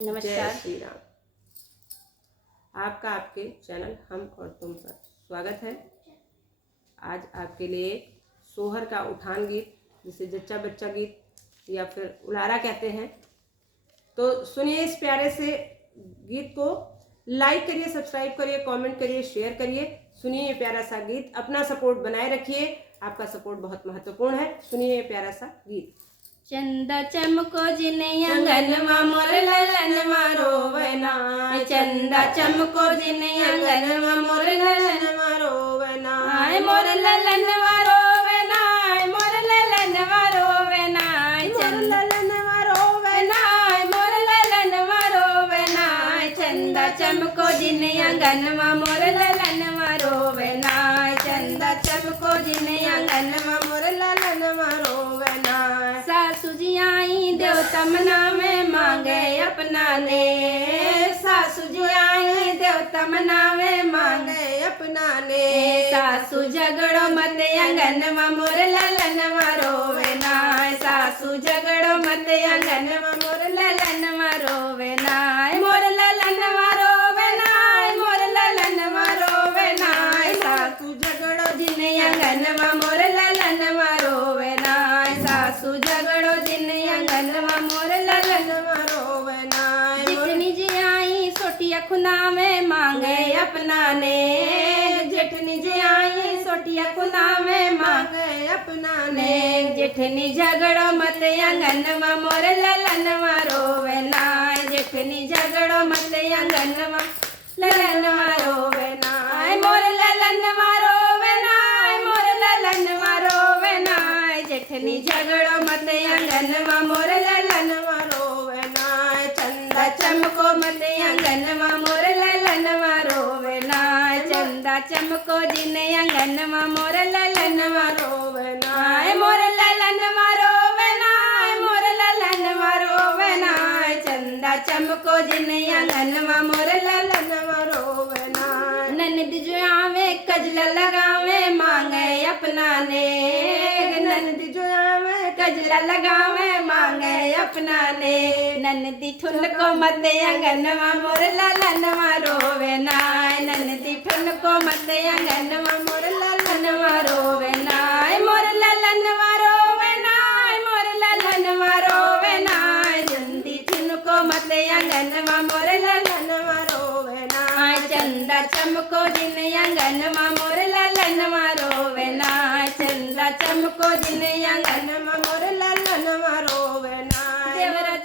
नमस्कार। जय श्री राम। आपका आपके चैनल हम और तुम पर स्वागत है। आज आपके लिए सोहर का उठान गीत, जिसे जच्चा बच्चा गीत या फिर उलारा कहते हैं, तो सुनिए इस प्यारे से गीत को। लाइक करिए, सब्सक्राइब करिए, कमेंट करिए, शेयर करिए। सुनिए ये प्यारा सा गीत, अपना सपोर्ट बनाए रखिए, आपका सपोर्ट बहुत महत्वपूर्ण है। सुनिए ये प्यारा सा गीत। चंदा चमको जिने अंगनवा मोर ललनवा रोवना, चंदा चमको जिने अंगनवा मोर ललनवा रोवना, मोर ललनवा रोवना, मोर ललनवा रोवना, चंदा ललनवा रोवना, मोर ललनवा रोवना, चंदा चमको जिने अंगनवा मोर ललनवा रोवना, चंदा चमको जिने अंगनवा मोर ललनवा रोवना। सासू जी आई देव तमना में मांगे अपना ने, सासू जी आई देव तमना में मांगे अपना ने, सासू झगड़ो मत अंगनवा मोर ललनवा रोवेना, सासू झगड़ो मत अंगनवा मोर ललनवा रोवेना, मोर ललनवा रोवेना, मोर ललनवा रोवेना, सासू झगड़ो जिने अंगनवा मोर ललनवा रोवेना, सासू झगड़ो जिने अंगनवा मोर ललनवा रोवेना। जितनी जी आई सोटिया खुना में मांगे अपना ने, जितनी जी आई सोटिया खुना में मांगे अपना ने, जितनी झगड़ो मत अंगनवा मोर ललनवा रोवेना, जितनी झगड़ो मत अंगनवा ललनवा रोवेना, मोर ललनवा रोवेना, मोर ललनवा रोवेना, जेठनी झगड़ो मत अंगनवा मोर ललनवा रोवेना, चंदा चमको मत अंगनवा मोर ललनवा रोवेना, चंदा चमको जिने अंगनवा मोर ललनवा रोवेना, मोर ललनवा रोवेना, मोर ललनवा रोवेना, चंदा चमको जिने अंगनवा मोर ललनवा रोवेना। ननद जो आवे कजला लगावे मांगे अपना ने, ननद जो आवे कजला लगावे मांगे अपना ने, ननदी ठुन को मत अंगनवा मोर ललनवा रोवेना, ननदी ठुन को मत अंगनवा मोर ललनवा रोवेना, मोर ललनवा रोवेना, मोर ललनवा रोवेना, जंदी ठुन को मत अंगनवा मोर ललनवा रोवेना, चंदा चमको जिने अंगनवा मोर ललनवा रोवेना, चंदा चमको जिने अंगनवा